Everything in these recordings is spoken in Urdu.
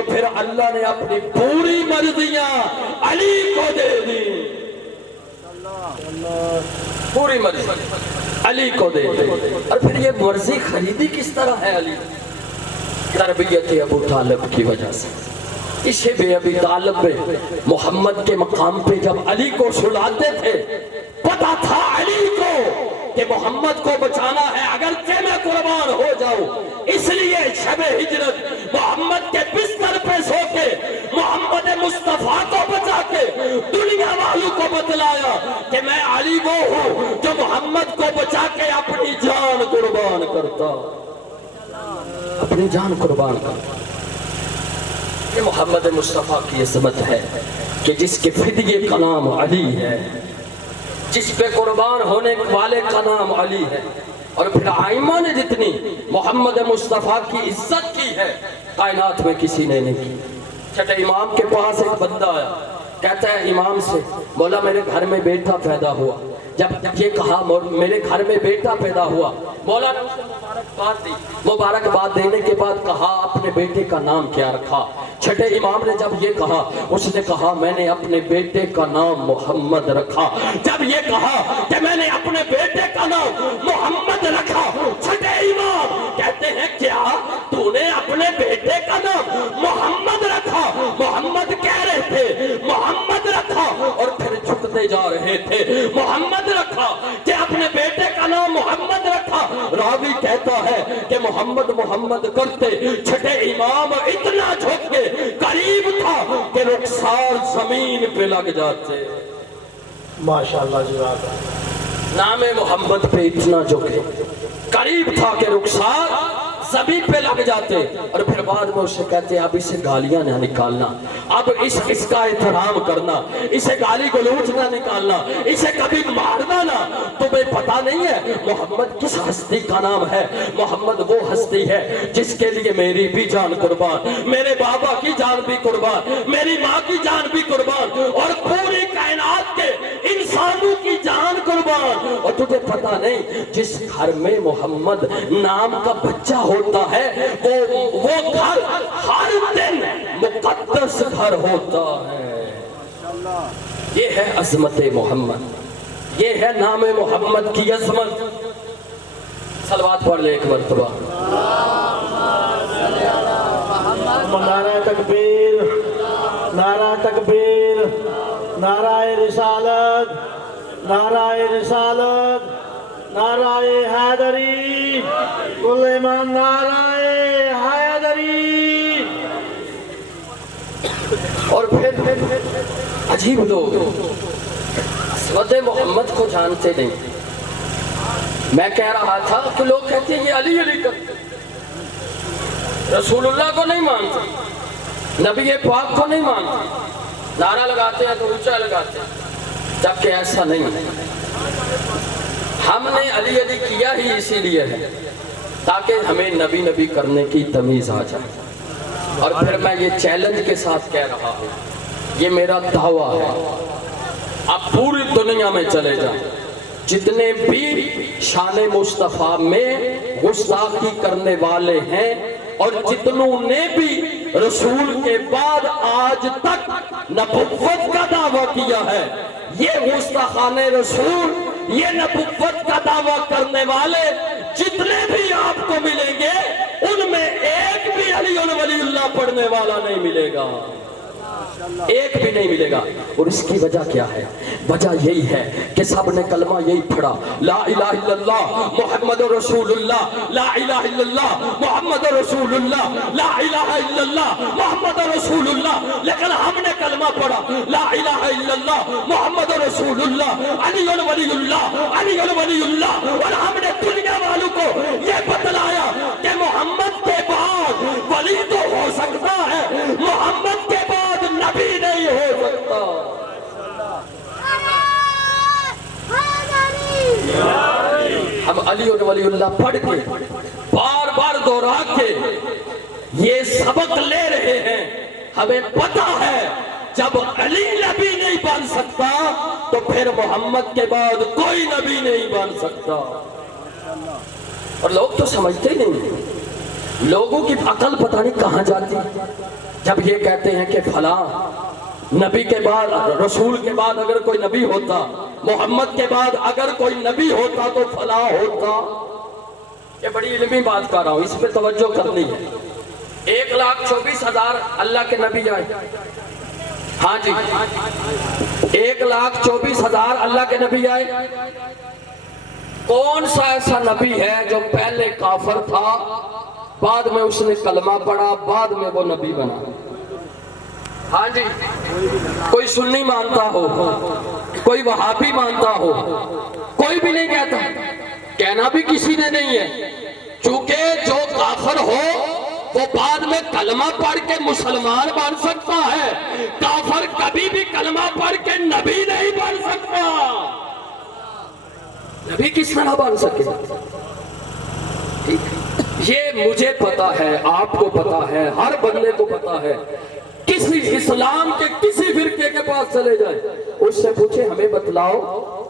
تو پھر اللہ نے اپنی پوری مرضیاں علی کو دے دی، پوری مرضی علی کو دے دی۔ اور پھر یہ مرضی خریدی کس طرح ہے علی؟ تربیت ابو طالب کی وجہ سے۔ اسے بے ابی طالب میں محمد کے مقام پہ جب علی کو سلاتے تھے، پتا تھا علی کو کہ محمد کو بچانا ہے، اگرچہ میں قربان ہو جاؤں، اس لیے شب ہجرت محمد کے بستر پہ سو کے محمد مصطفیٰ کو بچا کے دنیا والوں کو بتلایا کہ میں علی وہ ہوں جو محمد کو بچا کے اپنی جان قربان کرتا، اپنی جان قربان کرتا۔ یہ محمد مصطفیٰ کی عظمت ہے کہ جس کے فدیے کا نام علی ہے، جس پہ قربان ہونے والے کا نام علی ہے۔ اور پھر آئمہ نے جتنی محمد مصطفیٰ کی عزت کی ہے کائنات میں کسی نے نہیں کی۔ چھٹے امام کے پاس ایک بندہ آیا، کہتا ہے امام سے، مولا میرے گھر میں بیٹا پیدا ہوا۔ جب یہ کہا میرے گھر میں بیٹا پیدا ہوا، مولا نے اسے مبارکباد دی۔ مبارکباد دینے کے بعد کہا اپنے بیٹے کا نام کیا رکھا؟ چھٹے امام نے جب یہ کہا، اس نے کہا میں نے اپنے بیٹے کا نام محمد رکھا۔ جب یہ کہا کہ میں نے اپنے بیٹے کا نام محمد رکھا، چھٹے امام کہتے ہیں کیا تو نے اپنے بیٹے کا نام محمد رکھا؟ محمد کہہ رہے تھے محمد رکھا، اور پھر جھکتے جا رہے تھے محمد رکھا، کہ اپنے بیٹے کا نام محمد رکھا۔ راوی کہتا ہے کہ محمد محمد کرتے چھٹے امام اتنا جھک کے قریب تھا کہ رخسار زمین پہ لگ جاتے۔ ماشاءاللہ جواب نام محمد پہ اتنا جھکے، قریب تھا کہ رخسار زمین پہ لگ جاتے۔ اور پھر بعد میں اسے کہتے اب اسے گالیاں نہ نکالنا، اب اس کا احترام کرنا، اسے گالی گلوچ نہ نکالنا، اسے کبھی مارنا نہ۔ تمہیں پتا نہیں ہے محمد کس ہستی کا نام ہے؟ محمد وہ ہستی ہے جس کے لیے میری بھی جان قربان، میرے بابا کی جان بھی قربان، میری ماں کی جان بھی قربان، اور پوری کائنات کے انسانوں کی جان قربان۔ اور تجھے پتا نہیں جس گھر میں محمد نام کا بچہ ہوتا ہے وہ گھر ہر دن مقدس گھر ہوتا ہے۔ یہ ہے عظمت محمد، یہ ہے نام محمد کی عظمت۔ صلوات پڑھ لے ایک مرتبہ۔ نعرہ تکبیر، نعرہ تکبیر، نعرہ رسالت، نعرہ رسالت، نعرہ حیدری، کل ایمان نعرہ حیدری۔ اور پھر عجیب لوگ عظمت محمد کو جانتے نہیں۔ میں کہہ رہا تھا کہ لوگ کہتے ہیں یہ علی علی کرتے، رسول اللہ کو نہیں مانتے، نبی پاک کو نہیں مانتے، نعرہ لگاتے ہیں تو اونچا لگاتے ہیں، جبکہ ایسا نہیں۔ ہم نے علی علی کیا ہی اسی لیے ہے تاکہ ہمیں نبی نبی کرنے کی تمیز آ جائے۔ اور پھر میں یہ چیلنج کے ساتھ کہہ رہا ہوں، یہ میرا دعویٰ ہے، اب پوری دنیا میں چلے جائیں، جتنے بھی شان مصطفیٰ میں گستاخی کرنے والے ہیں اور جتنوں نے بھی رسول کے بعد آج تک نبوت کا دعویٰ کیا ہے، یہ گستاخان رسول، یہ نبوت کا دعویٰ کرنے والے جتنے بھی آپ کو ملیں گے ان میں ایک بھی علی ولی اللہ پڑھنے والا نہیں ملے گا، ایک بھی نہیں ملے گا۔ اور اس کی وجہ کیا ہے؟ وجہ یہی ہے کہ سب نے کلمہ یہی پڑھا، لا الہ الا اللہ محمد رسول اللہ، لا الہ الا اللہ محمد رسول اللہ، لا الہ الا اللہ محمد رسول اللہ۔ لیکن ہم نے کلمہ پڑھا لا الہ الا اللہ محمد رسول اللہ، علی ولی اللہ، علی ولی اللہ، اور ہم نے دنیا والوں کو یہ بتلایا کہ محمد کے بعد ولی تو ہو سکتا ہے، محمد کے بعد نبی نہیں ہو سکتا۔ ہم علی اور ولی اللہ پڑھ کے بار بار دوہرا کے یہ سبق لے رہے ہیں۔ ہمیں پتا ہے جب علی نبی نہیں بن سکتا تو پھر محمد کے بعد کوئی نبی نہیں بن سکتا۔ اور لوگ تو سمجھتے نہیں، لوگوں کی عقل پتہ نہیں کہاں جاتی۔ جب یہ کہتے ہیں کہ فلاں نبی کے بعد رسول کے بعد اگر کوئی نبی ہوتا، محمد کے بعد اگر کوئی نبی ہوتا تو فلاں ہوتا. یہ بڑی علمی بات کر رہا ہوں، اس پہ توجہ کرنی ہے. 1,24,000 اللہ کے نبی آئے. ہاں جی 1,24,000 اللہ کے نبی آئے. کون سا ایسا نبی ہے جو پہلے کافر تھا، بعد میں اس نے کلمہ پڑھا، بعد میں وہ نبی بنا؟ ہاں جی کوئی سنی مانتا ہو، کوئی وہابی مانتا ہو، کوئی بھی نہیں کہتا، کہنا بھی کسی نے نہیں ہے. چونکہ جو کافر ہو وہ بعد میں کلمہ پڑھ کے مسلمان بن سکتا ہے، کافر کبھی بھی کلمہ پڑھ کے نبی نہیں بن سکتا. نبی کس طرح بن سکے؟ یہ مجھے پتا ہے، آپ کو پتا ہے، ہر بندے کو پتا ہے. کسی اسلام کے کسی فرقے کے پاس چلے جائیں، اس سے پوچھے ہمیں بتلاؤ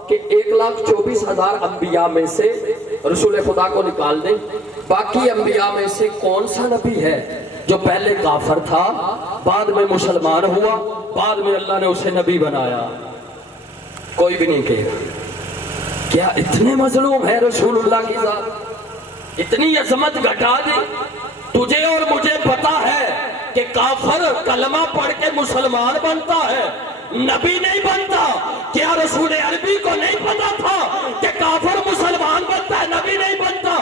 کہ 1,24,000 انبیاء میں سے رسول خدا کو نکال دیں، باقی انبیاء میں سے کون سا نبی ہے جو پہلے کافر تھا، بعد میں مسلمان ہوا، بعد میں اللہ نے اسے نبی بنایا؟ کوئی بھی نہیں کہے. کیا اتنے مظلوم ہے رسول اللہ کی ذات؟ اتنی عظمت گھٹا دی. تجھے اور مجھے پتا ہے کہ کافر کلمہ پڑھ کے مسلمان بنتا ہے، نبی نہیں بنتا. کیا رسول عربی کو نہیں پتا تھا کہ کافر مسلمان بنتا ہے، نبی نہیں بنتا؟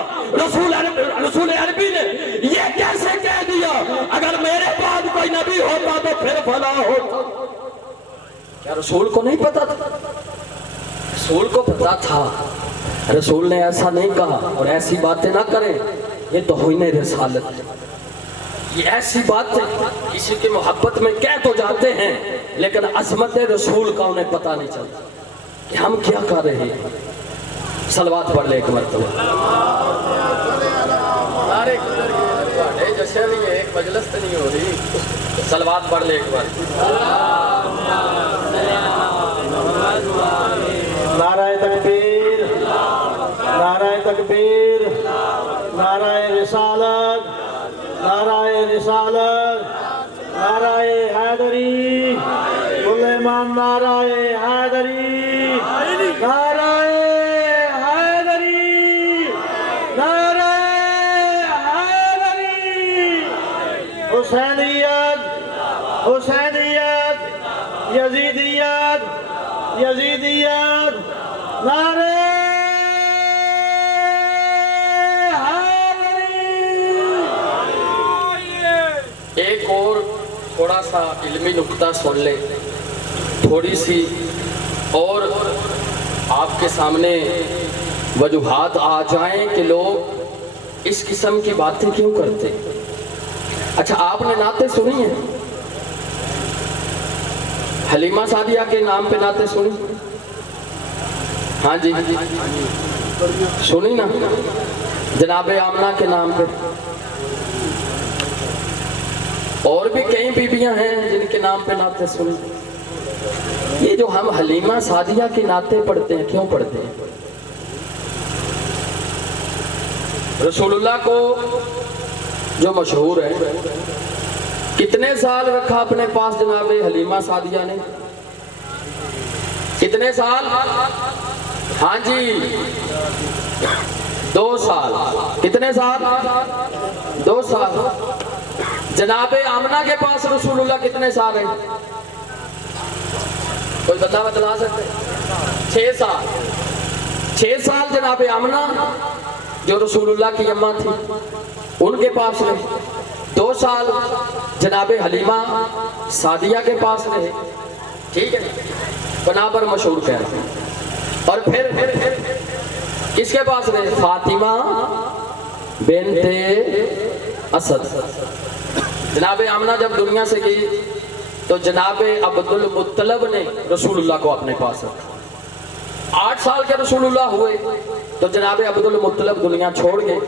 رسول عربی نے یہ کیسے کہہ دیا اگر میرے بعد کوئی نبی ہوتا تو پھر فلاں ہوتا؟ کیا رسول کو نہیں پتا تھا؟ رسول کو پتا تھا. رسول نے ایسا نہیں کہا. اور ایسی باتیں نہ کریں، یہ توہین رسالت ہے. یہ ایسی باتیں کسی کی محبت میں کہہ تو جاتے ہیں لیکن عظمت رسول کا انہیں پتہ نہیں چلتا کہ ہم کیا کر رہے ہیں. صلوات پڑھ لے ایک مرتبہ. جیسے نہیں ایک مجلس تو نہیں ہو رہی. صلوات پڑھ لے ایک بار. نعرہ تکبیر، نعرہ تکبیر، نعرہ رسالت، نعرہ رسالت، نعرہ حیدری، کل ایمان نعرہ حیدری، نعرہ حیدری، نعرہ حیدری. حسینیت، حسینیت، یزیدیت، یزیدیت، نعرہ ایک اور تھوڑا سا علمی نکتہ سن لیں، تھوڑی سی اور آپ کے سامنے وجوہات آ جائیں کہ لوگ اس قسم کی باتیں کیوں کرتے. اچھا آپ نے نعتیں سنی ہیں؟ حلیمہ سعدیہ کے نام پہ نعتیں سنی؟ ہاں جی سنی نا؟ جناب آمنہ کے نام پہ. اور بھی کئی بیویاں ہیں جن کے نام پہ نعتیں سنی. یہ جو ہم حلیمہ سعدیہ کی نعتیں پڑھتے ہیں کیوں پڑھتے ہیں؟ رسول اللہ کو جو مشہور ہے، کتنے سال رکھا اپنے پاس جناب حلیمہ سعدیہ نے؟ کتنے سال؟ ہاں جی 2 سال. کتنے سال؟ 2 سال. جناب آمنہ کے پاس رسول اللہ کتنے سال ہیں؟ کوئی بتلا سکتے؟ 6 سال. 6 سال جناب آمنہ جو رسول اللہ کی اماں تھی ان کے پاس رہے. 2 سال جناب حلیمہ سعدیہ کے پاس رہے. ٹھیک ہے، بنا پر مشہور کہہ رہا ہوں. اور پھر کس کے پاس رہے؟ فاطمہ بنت اسد. جناب آمنہ جب دنیا سے گئی تو جناب عبد المطلب نے رسول اللہ کو اپنے پاس رکھا. 8 سال کے رسول اللہ ہوئے تو جناب عبد المطلب دنیا چھوڑ گئے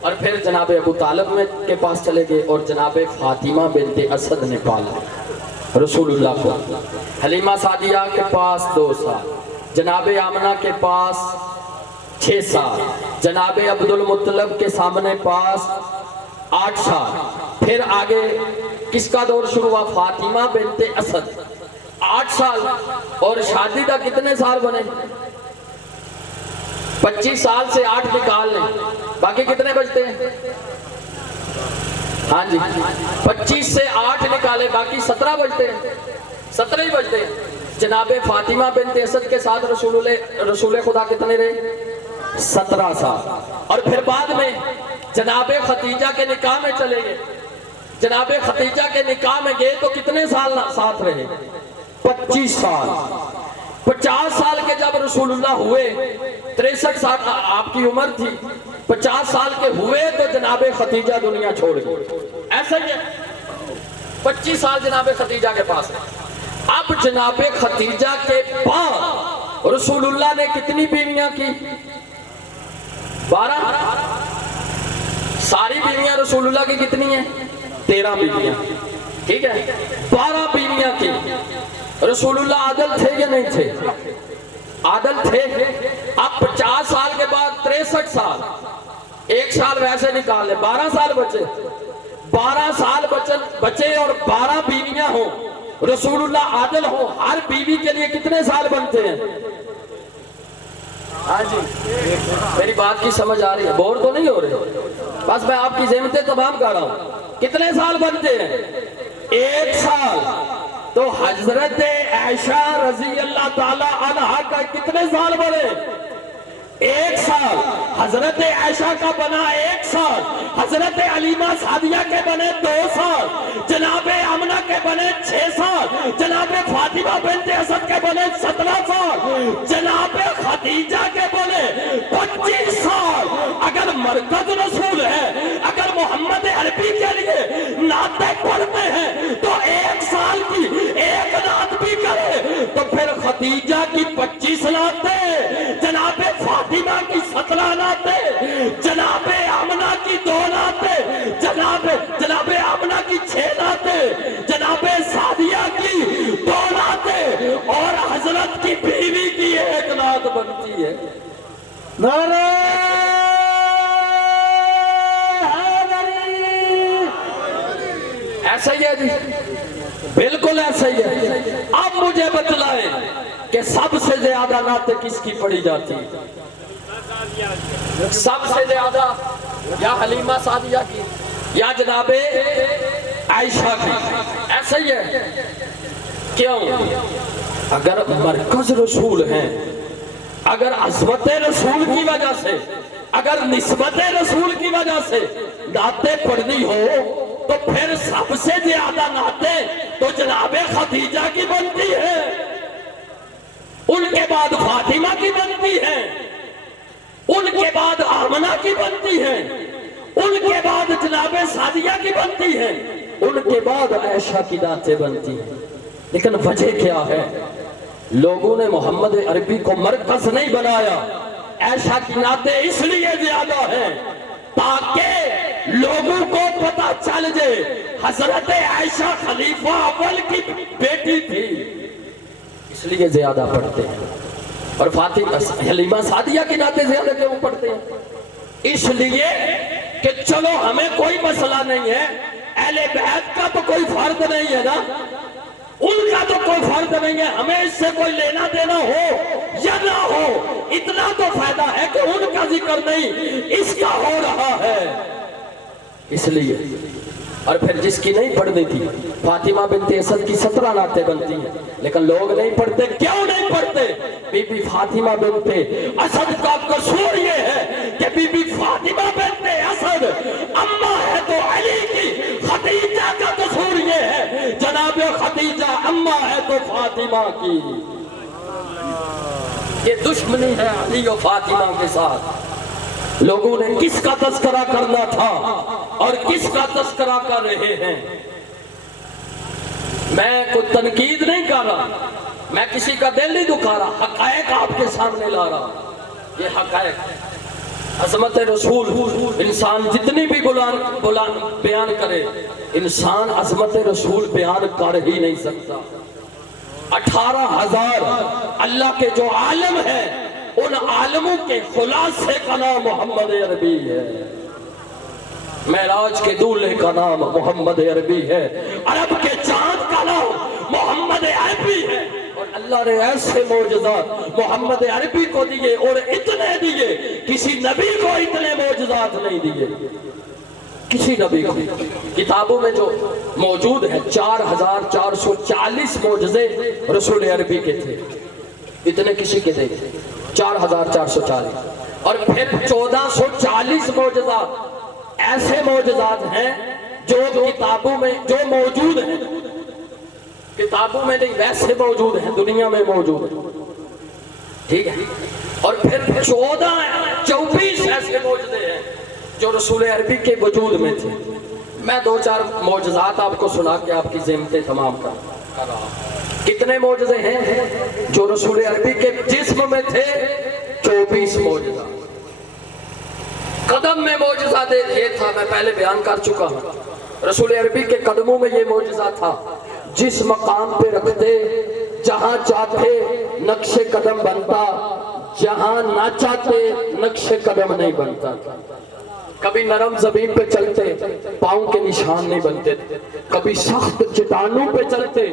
اور پھر جناب ابو طالب کے پاس چلے گئے اور جناب فاطمہ بنت اسد نے پالا رسول اللہ کو. حلیمہ سعدیہ کے پاس 2 سال، جناب آمنہ کے پاس 6 سال، جناب عبد المطلب کے سامنے پاس 8 سال. پھر آگے کس کا دور شروع ہوا؟ فاطمہ بنت اسد 8 سال، اور شادی کا کتنے سال بنے؟ 25 سال سے 8 نکال لیں، باقی کتنے بچتے ہیں؟ ہاں جی 25 سے 8 نکالے، باقی 17 بچتے ہیں، 17 ہی بچتے ہیں۔ جناب فاطمہ بنت اسد کے ساتھ رسول خدا کتنے رہے؟ 17 سال۔ اور پھر بعد میں جناب خدیجہ کے نکاح میں چلے گئے، جناب خدیجہ کے نکاح میں گئے تو کتنے سال ساتھ رہے؟ 25 سال۔ 50 سال کے جب رسول اللہ ہوئے، 63 سال آپ کی عمر تھی، 50 سال کے ہوئے تو جناب خدیجہ دنیا چھوڑ گئی۔ ایسا ہی ہے، 25 سال جناب خدیجہ کے پاس ہے۔ اب جناب خدیجہ کے بعد رسول اللہ نے کتنی بیویاں کی؟ 12۔ ساری بیویاں رسول اللہ کی کتنی ہیں؟ 13 بیویاں، ٹھیک ہے، 12 بیویاں کی۔ رسول اللہ عادل تھے یا نہیں تھے؟ عادل تھے۔ اب 50 سال کے بعد 63 سال، 1 سال ویسے نکال لے، 12 سال بچے، 12 سال بچے اور 12 بیویاں ہوں، رسول اللہ عادل ہوں، ہر بیوی کے لیے کتنے سال بنتے ہیں؟ ہاں جی میری بات کی سمجھ آ رہی ہے؟ بور تو نہیں ہو رہے؟ بس میں آپ کی ذہنتیں تمام کر رہا ہوں۔ کتنے سال بنتے ہیں؟ 1 سال۔ تو حضرت عائشہ رضی اللہ تعالی عنہا کا کتنے سال بنے؟ 1 سال۔ حضرت عائشہ کا بنا 1 سال، حضرت علیمہ سعدیہ کے بنے 2 سال، جناب آمنہ کے بنے 6 سال، جناب فاطمہ بنت اسد کے بنے 17 سال، جناب خدیجہ کے بنے 25 سال۔ اگر مرکز رسول ہے، اگر محمد عربی کے لیے نعتیں پڑھتے ہیں تو 1 سال کی 1 نعت بھی کرے تو پھر خدیجہ کی 25 نعتیں، جناب فاطمہ کی 17 نعتیں، جناب آمنہ کی 2 نعتیں، جناب آمنہ کی 6 نعتیں، جناب سعدیہ کی 2 نعتیں، اور حضرت کی بیوی کی 1 نعت بنتی ہے۔ نعرہ حیدری! ایسا ہی ہے جی، بالکل ایسا ہی ہے۔ اب مجھے بتلائیں کہ سب سے زیادہ نعتیں کس کی پڑھی جاتی ہیں؟ سب سے زیادہ یا حلیمہ سعدیہ کی یا جناب عائشہ کی؟ ایسا ہی ہے۔ کیوں؟ اگر مرکز رسول ہیں، اگر عظمت رسول کی وجہ سے، اگر نسبت رسول کی وجہ سے نعتیں پڑھنی ہو تو پھر سب سے زیادہ نعتیں تو جناب خدیجہ کی بنتی ہے، ان کے بعد فاطمہ کی بنتی ہے، ان کے بعد آمنہ کی بنتی ہے، ان کے بعد جناب سعدیہ کی بنتی ہے، ان کے بعد عائشہ کی نعتیں بنتی ہیں۔ لیکن وجہ کیا ہے؟ لوگوں نے محمد عربی کو مرکز نہیں بنایا۔ عائشہ کی نعتیں اس لیے زیادہ ہیں تاکہ لوگوں کو پتہ چل جائے حضرت عائشہ خلیفہ اول کی بیٹی تھی، اس لیے زیادہ پڑھتے ہیں۔ اور فاطمہ حلیمہ سعدیہ کی نعتیں زیادہ کیوں پڑھتے ہیں؟ اس لیے کہ چلو ہمیں کوئی مسئلہ نہیں ہے، اہل بیت کا تو کوئی فرد نہیں ہے نا، ان کا تو کوئی فرد نہیں ہے، ہمیں اس سے کوئی لینا دینا ہو یا نہ ہو، اتنا تو فائدہ ہے کہ ان کا ذکر نہیں، اس کا ہو رہا ہے، اس لیے۔ اور پھر جس کی نہیں پڑھنی تھی، فاطمہ بنت اسد کی 17 نعتیں بنتی ہیں، لیکن لوگ نہیں پڑھتے۔ کیوں نہیں پڑھتے؟ بی بی فاطمہ بنت اسد کا قصور یہ ہے کہ بی بی فاطمہ بنت اسد اماں ہے تو علی کی، خدیجہ کا قصور یہ ہے جناب خدیجہ اماں ہے تو فاطمہ کی۔ یہ دشمنی ہے علی و فاطمہ کے ساتھ۔ لوگوں نے کس کا تذکرہ کرنا تھا اور کس کا تذکرہ کر رہے ہیں؟ میں کوئی تنقید نہیں کر رہا، میں کسی کا دل نہیں دکھا رہا، حقائق آپ کے سامنے لا رہا۔ یہ حقائق عظمت رسول، انسان جتنی بھی بیان کرے، انسان عظمت رسول بیان کر ہی نہیں سکتا۔ 18,000 اللہ کے جو عالم ہیں، ان عالموں کے خلاصے کا نام محمد عربی ہے۔ معراج کے دولہے کا نام محمد عربی ہے، عرب کے چاند کا نام محمد عربی ہے، اور اللہ نے ایسے معجزات محمد عربی کو دیے اور اتنے دیے، کسی نبی کو اتنے معجزات نہیں دیے، کسی نبی کو۔ کتابوں میں جو موجود ہے 4440 معجزے رسول عربی کے تھے، اتنے کسی کے نہیں تھے، 4440، اور پھر 1440 معجزات ایسے معجزات ہیں جو کتابوں میں جو موجود ہیں، کتابوں میں نہیں ویسے موجود ہیں، دنیا میں موجود ہیں، ٹھیک ہے، اور پھر 24 ایسے معجزے ہیں جو رسول عربی کے وجود میں تھے۔ میں 2-4 معجزات آپ کو سنا کے آپ کی ذمتیں تمام کر رہا ہوں۔ کتنے معجزے ہیں جو رسول عربی کے جسم میں تھے؟ 24 معجزات۔ قدم میں معجزہ یہ تھا، میں پہلے بیان کر چکا ہوں، رسول عربی کے قدموں میں یہ معجزہ تھا، جس مقام پہ رکھتے جہاں چاہتے نقش قدم بنتا، جہاں نہ چاہتے نقش قدم نہیں بنتا۔ کبھی نرم زمین پہ چلتے پاؤں کے نشان نہیں بنتے، کبھی سخت چٹانوں پہ چلتے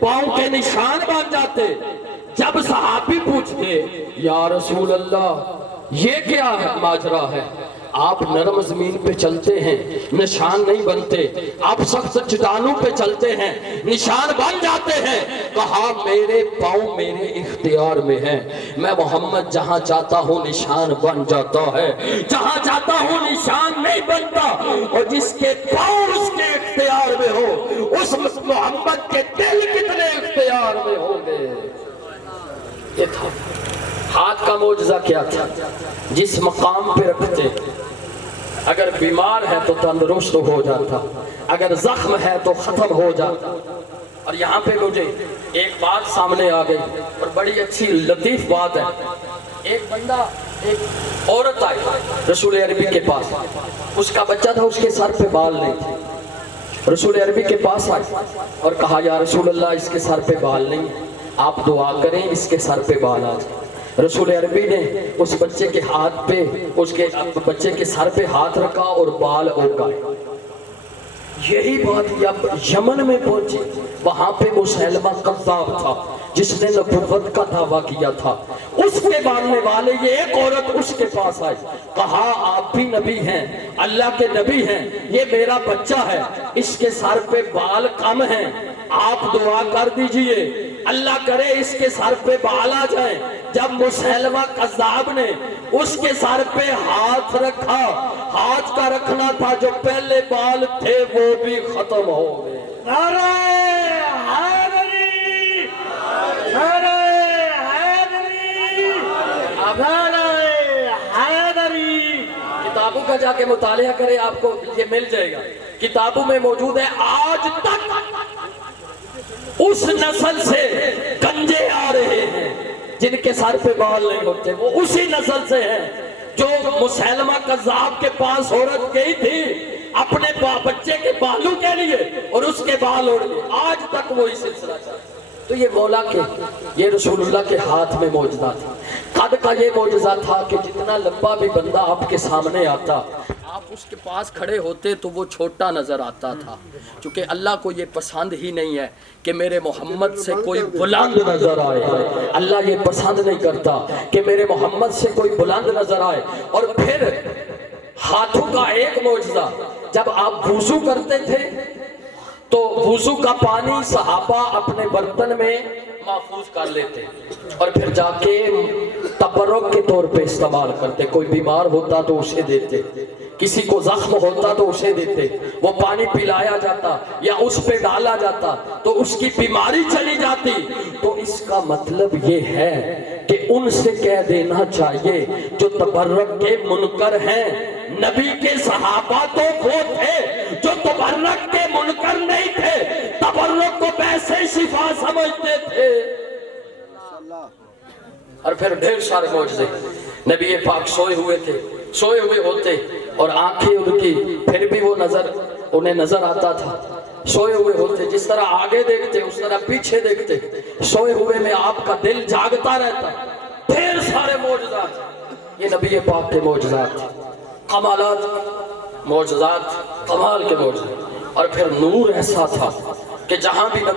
پاؤں کے نشان بن جاتے۔ جب صحابی پوچھتے یا رسول اللہ یہ کیا ہے ماجرا ہے، آپ نرم زمین پہ چلتے ہیں نشان نہیں بنتے، آپ سخت چٹانوں پہ چلتے ہیں نشان بن جاتے ہیں، کہا میرے پاؤں میرے اختیار میں ہیں، میں محمد جہاں چاہتا ہوں نشان بن جاتا ہے، جہاں چاہتا ہوں نشان نہیں بنتا، اور جس کے پاؤں اس کے اختیار میں ہو اس محمد کے دل کتنے اختیار میں ہوں گے۔ یہ تھا ہاتھ کا معجزہ کیا تھا، جس مقام پہ رکھتے اگر بیمار ہے تو تندرست ہو جاتا، اگر زخم ہے تو ختم ہو جاتا۔ اور یہاں پہ مجھے ایک بات سامنے آ گئی اور بڑی اچھی لطیف بات ہے۔ ایک بندہ ایک عورت آئی رسول عربی کے پاس، اس کا بچہ تھا، اس کے سر پہ بال نہیں تھے، رسول عربی کے پاس آئی اور کہا یا رسول اللہ اس کے سر پہ بال نہیں، آپ دعا کریں اس کے سر پہ بال آ جائے۔ رسول عربی نے اس بچے کے ہاتھ پہ اس کے بچے کے سر پہ ہاتھ رکھا اور بال اگائے۔ یہی بات جب یمن میں پہنچی، وہاں پہ مسیلمہ کذاب تھا جس نے نبوت کا دعویٰ کیا تھا، اس کے ماننے والے یہ ایک عورت اس کے پاس آئی، کہا آپ بھی نبی ہیں، اللہ کے نبی ہیں، یہ میرا بچہ ہے، اس کے سر پہ بال کم ہیں، آپ دعا کر دیجئے اللہ کرے اس کے سر پہ بال آ جائیں۔ جب مسیلمہ کذاب نے اس کے سر پہ ہاتھ رکھا، ہاتھ کا رکھنا تھا، جو پہلے بال تھے وہ بھی ختم ہو گئے۔ نعرہ حیدری، نعرہ حیدری، نعرہ حیدری۔ کتابوں کا جا کے مطالعہ کرے، آپ کو یہ مل جائے گا، کتابوں میں موجود ہے۔ آج تک اس نسل سے گنجے آ رہے ہیں جن کے سر پہ بال نہیں ہوتے، وہ اسی نسل سے ہیں جو مسیلمہ کذاب کے پاس عورت گئی تھی اپنے بچے کے بالوں کے لیے اور اس کے بال اڑ گئے، آج تک وہی سلسلہ چلتا ہے۔ تو یہ مولا کے، یہ رسول اللہ کے ہاتھ میں معجزہ تھا، قد کا یہ معجزہ تھا کہ جتنا لمبا بھی بندہ آپ کے سامنے آتا، آپ اس کے پاس کھڑے ہوتے تو وہ چھوٹا نظر آتا تھا، چونکہ اللہ کو یہ پسند ہی نہیں ہے کہ میرے محمد سے کوئی بلند نظر آئے، اللہ یہ پسند نہیں کرتا کہ میرے محمد سے کوئی بلند نظر آئے۔ اور پھر ہاتھوں کا ایک معجزہ، جب آپ وضو کرتے تھے تو وضو کا پانی صحابہ اپنے برتن میں محفوظ کر لیتے اور پھر جا کے تبرک کے طور پہ استعمال کرتے، کوئی بیمار ہوتا تو اسے دیتے، کسی کو زخم ہوتا تو اسے دیتے، وہ پانی پلایا جاتا یا اس پہ ڈالا جاتا تو اس کی بیماری چلی جاتی۔ تو اس کا مطلب یہ ہے کہ ان سے کہہ دینا چاہیے جو تبرک کے منکر ہیں، نبی کے صحابہ تو وہ تھے جو تبرک کے منکر نہیں تھے، تبرک کو ویسے شفا سمجھتے تھے۔ اور پھر ڈھیر سارے معجزے، نبی پاک سوئے ہوئے تھے، سوئے ہوئے ہوتے اور آنکھیں ان کی پھر بھی وہ انہیں نظر آتا تھا، سوئے ہوئے ہوتے، جس طرح آگے دیکھتے اس طرح پیچھے دیکھتے، سوئے ہوئے میں آپ کا دل جاگتا رہتا۔ ڈھیر سارے معجزات، یہ نبی پاک کے معجزات، کمالات۔ معجزات کمال کے معجزات، اور پھر نور ایسا تھا کہ جہاں بھی نبی